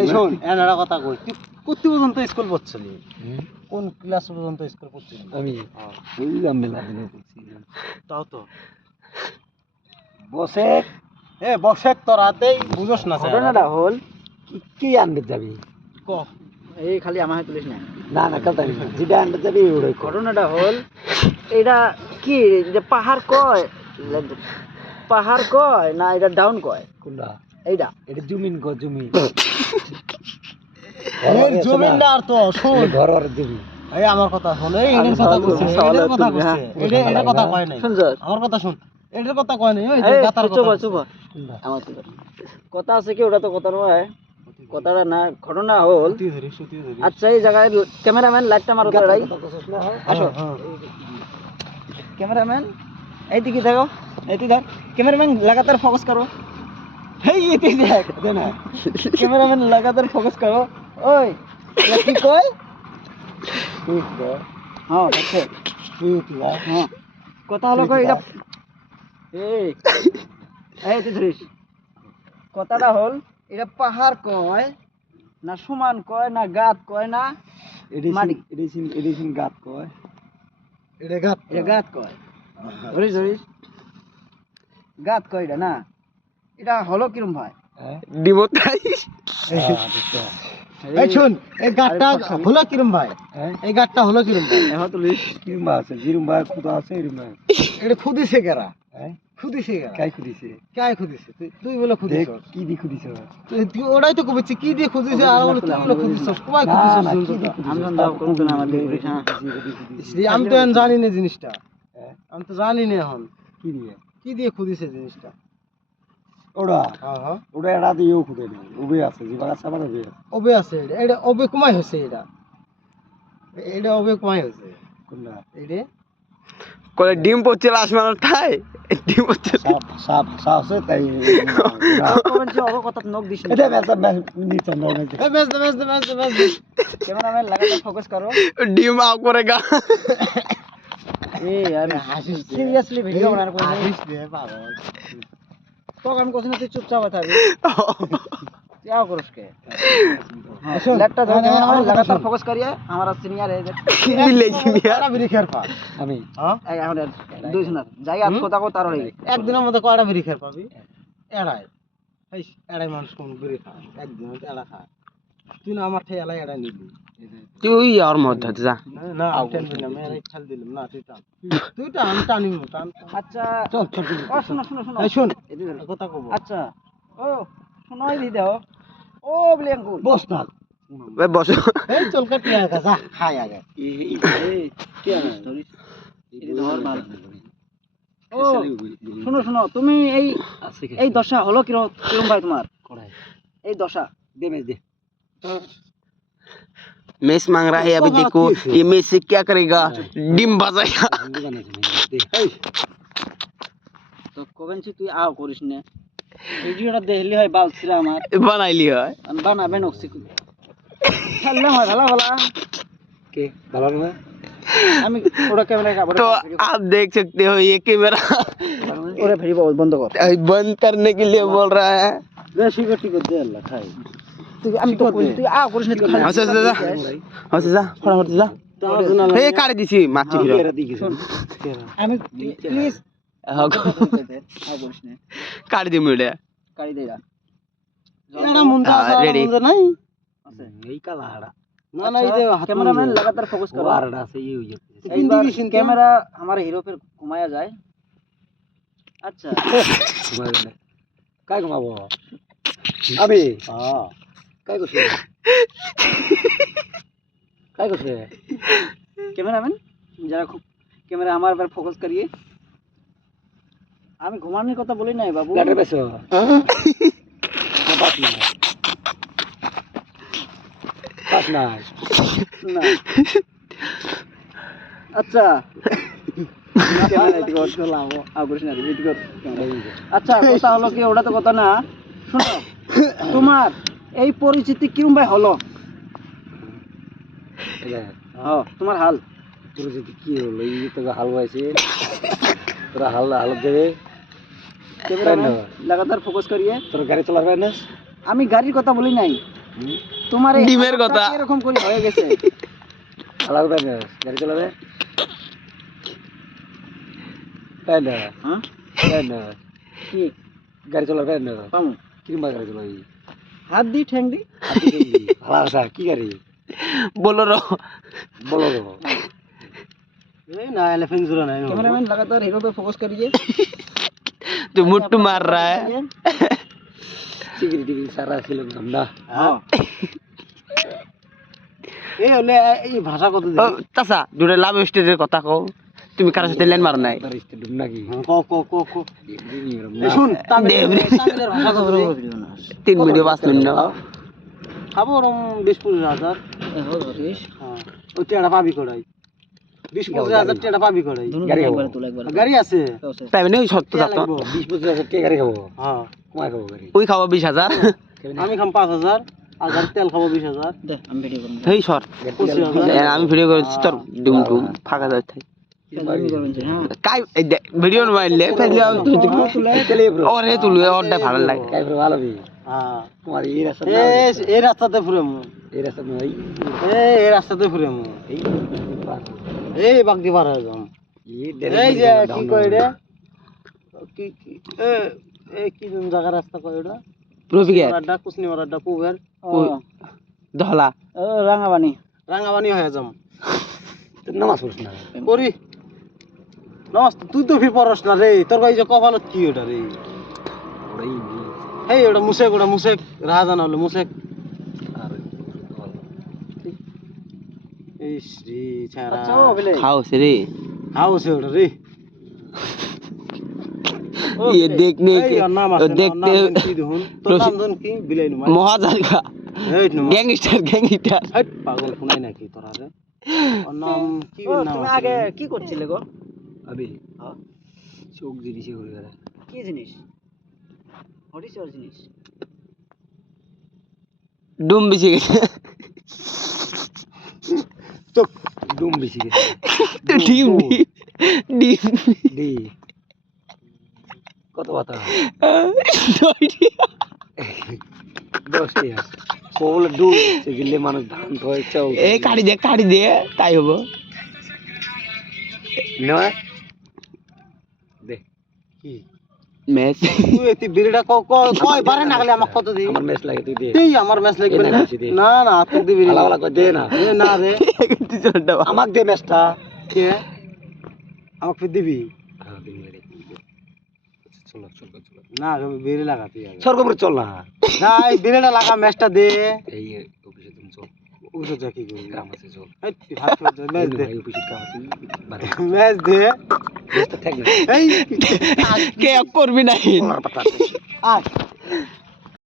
এই শোন এনারা কথা কই তুই কত পর্যন্ত স্কুল পড়ছিলি কোন ক্লাস পর্যন্ত স্কুল পড়ছিলি আমি বুঝলাম মেলা দিনে পড়ছি তাও তো বসে বসে তোর হাতেই বুঝোস না ঘটনাটা হল কি আনবে যাবি ক এই খালি আমার হাতে তুলিস না না না কাল তাই যেটা আনবে যাবি ওই ঘটনাটা হল এটা কি যে পাহাড় কয় না এটা ডাউন কয় কোনটা এইটা এটা জমিন কয় জমিন এর জমিনটা আর তো শোন ঘরের জমি এই আমার কথা শোন এই এর কথা কইছে এর কথা কইছে এটা কথা কয় নাই আমার কথা শুন এটার কথা কয় নাই ওই যে গাতার কথা চুপ আমার তো কথা আছে কি ওটা তো কথা নয় কথাটা না ঘটনা হল আচ্ছা এই জায়গায় ক্যামেরাম্যান লাইটটা মারো তো এটাই আসো ক্যামেরাম্যান এইদিকে দেখো এইদিকে দেখ ক্যামেরাম্যান লাগাতার ফোকাস করো হেই এইদিকে দেখ না ক্যামেরাম্যান লাগাতার ফোকাস করো ওই এটা কি কয় হ্যাঁ আচ্ছা হ্যাঁ কথা হলো কই এটা এই তুই ধরিস কথাটা হল এটা পাহাড় কয় না সমান কয় না গাত কয় না এডিসিন গাত কয় এটা গাত কয় ধরিস গাত কয় এটা না এটা হলো কিরম ভাই ডিমোটাই এই শুন এই গাটটা হলো কিরম ভাই এই গাটটা হলো কিরম ভাই এখন তুলিস কিরম ভাই আছে জিরম ভাই খুদা আছে এরম ভাই এটা খুদিছে কেরা খুদিছে কেরা কাই খুদিছে তুই বলে খুদিছ কি দি খুদিছ তুই ওটাই তো কইছিস কি দিয়ে খুদিছে আর বলে তুই বলে খুদিছস কই খুদিছস আমি দাও করতে না আমাদের আমি তো জানি না জিনিসটা আমি তো জানি না এখন কি দিয়ে খুদিছে জিনিসটা ওটা ওটা এটা দিয়েও খুদে নেই ওবে আছে জিবা আছে আমার ওবে আছে এটা ওবে কমাই হইছে এটা ওবে কমাই হইছে কোনটা এইরে কলে ডিম পড়ছে আসমানের ঠাই ডিম পড়ছে সাপ আছে তাই কোন যে ওর কথা নক দিছ এটা নিচে না এই মেজ দে ক্যামেরাম্যান লাগাতার ফোকাস করো ডিম আউ করেগা এই আমি হাসিস সিরিয়াসলি ভিডিও বানার কোন হাসিস দে বাবা তো আমি কোন না তুই চুপচাপ থাকবি क्या करोस के लेफ्ट धर लगातार फोकस करिए हमारा सीनियर है বিলে সিনিয়া কয়টা বিড়ি খের পা আমি হ্যাঁ এখন দুই শোনার জায়গা কথা কো তার একদিনের মধ্যে কয়টা বিড়ি খের পাবি এড়াই মানুষ কোন বিড়ি খা একদিন এড়া খা তুই না আমার থেকে এড়াই নিবি তুই আর মধ্যে যা না টেনশন না মেরে খেল দিলাম না তুই টান টানি টান আচ্ছা চল ও শোনো এই শুন এদিকে কথা কব আচ্ছা ও শোনাই দি দাও ও ব্ল্যাঙ্কু বস না ভাই বসো এই চল কাট নিয়ে আগে যা খাই আগে এই কি আছে স্টোরি এটা নরমাল ও শোনো তুমি এই দশা হলো কিরম ভাই তোমার এই দশা দে মেজ দে मेस मांग रहा है अभी देखो ये मेस से क्या करेगा डिम बजाएगा তো কবেনছি তুই আও করিস না ভিডিওটা দেখলি হয় বাল ছিল আমার बनाइली है বানাবে নকশি খেললে হয় ভালো কে ভালো না আমি ওটা ক্যামেরা तो आप देख सकते हो ये कैमरा ওরে ভিডিও বন্ধ কর बंद करने के लिए बोल रहा है বেশি গটি করে দে আল্লাহ খাই তুই আমি তো কই তুই আও করিস না তুই अच्छा जा फटाफट जा ए काट दिसी माची फिर আমি প্লিজ আও করিস না काट दी मुड़े কাটি দে এটা মনটা আছে ready মনটা নাই আছে এই কালা হাড়া না এই যে ক্যামেরাম্যান লাগাতার ফোকাস করো হাড়া আছে এই হই এইবার ক্যামেরা আমার হিরো पे ঘুমায়া যায় আচ্ছা কাই ঘুমাবো আমি কাই কইছে कैमरामैन जरा कैमरा हमारे पर फोकस करिए আমি ঘুমানোর কথা বলি নাই বাবু লাটে পেছো পাস না না আচ্ছা ক্যামেরা এদিকে অন লাও আগুস না এদিকে আচ্ছা কথা হলো কি ওটা তো কথা না শুনো তোমার এই পরিচিতি কিরম ভাই হলো হ্যাঁ তোমার হাল পরিচিতি কি হলো এই তো হাল হইছে তোরা হাল দেবে कैमरा लगातार फोकस करिए তোর গাড়ি চালাবে না আমি গাড়ির কথা বলি নাই তোমার এই ডিমের কথা। এরকম করে হয়ে গেছে আলাদা তাই না গাড়ি চালাবে তাই না হ্যাঁ তাই না কি গাড়ি চালাবে তাই না পামু কিংবা গাড়ি চালাবি হাত দি ঠ্যাং দি ভালো আছে কি গাড়ি बोलोरो বলো এই না এলিফ্যান্ট জোড়া নাই कैमरामैन लगातार हीरो पे फोकस करिए जो मुट्ठू मार रहा है সিকিউরিটি সারা ছিল না हां এই হলে এই ভাষা কত ও চাচা দুটো লাভ স্টেজের কথা কও তুমি কার সাথে লাইন মার নাই বারিস্তে ডুব নাকি ক এই শুন দেবরে। তামিলের ভাষা তো বড় 3 মিনিট 5 মিনিট খাবো ওরম 20-25 হরিশ হ্যাঁ ওই টেড়া পাবি কড়াই 20-25 টাকা পাবি কড়াই গাড়ি একবার তোলা একবার গাড়ি আছে তাই মানে ওই সত্য টিয়া চাচা লাগবো 20-25 টাকা গাড়ি খাবো হ্যাঁ কমাই খাবো গাড়ি ওই খাওয়া 20000 আমি খাম 5000 আর গাড়ি তেল খাবো 20000 দে আমি ভিডিও করব এই সর 25,000 আমি ভিডিও করছি তোর ডুম ডুম ফাঁকা যায় থাই আমি করবেন যে হ্যাঁ কাই ভিডিও মারলে ফেলে ওর হে তুলু ওরটা ভালো লাগে কাই ফিরে ভালো বি হ্যাঁ তোমার এই রাস্তাতে ফুরেমু এই রাস্তাতে ভাই এই রাস্তাতে ফুরেমু এই বাগদি পার হয়ে যাম এই যে কি কই রে কি এই কি জায়গা রাস্তা কই ওটা প্রফিকের মারাড্ডা কুসনি মারাড্ডা পুবের দহলা ও রাঙাবানি রাঙাবানি হয়ে যাম নামাজ পড়ছ না করি নামাজ তুই তো ফির পড়স না রে তোর ভাই যে কপালত কি ওটা রে এই ওটা মুসেক রাজা না হলো মুসেক এই শ্রী ছাড়া আচ্ছা ও বলে খাও রে হাও সে ওটা রে ये देखने এই के ওর নাম আছে देखते কি দেখুন তোর নাম ধন কি বিলাইনু মাই মহাজার का এই নো गैंगस्टर হাট পাগল শুনাই নাকি তোরা রে ওর নাম কি ও নাম তুমি আগে কি করছিলে গো আবি হ্যাঁ চোখ জিনিসে ঘুরে গেল কি জিনিস হরিশ আর জিনিস डूम बिछे गए তো ডুম বেশি গেছে तो टीम टीम দি কত কথা 10 টাকা কোল ডুম সেগুলো মানুষ ধান ধরে চাউল ए काटी दे তাই হবো নয় দে কি ম্যাচ তুই এতি বিড়িটা কয় বারে না গেলে আমাকে কত দি আমার ম্যাচ লাগে তুই দে এই আমার ম্যাচ লাগবে না না তুই দিবি আলাদা করে দে না এ না রে আমাকে দে ম্যাচটা কে আমাকে ফির দিবি হ্যাঁ দিবি রে চল না বিড়ি লাগা তুই সরগমরে চল না না এই বিড়িটা লাগা ম্যাচটা দে এই অফিসে তুমি চল অফিসে যা কি করবি কাম আছে চল এই হাত ধরে ম্যাচ দে অফিসে কাম আছে ম্যাচ দে ম্যাচটা ঠিক না এই কে করবি না আয়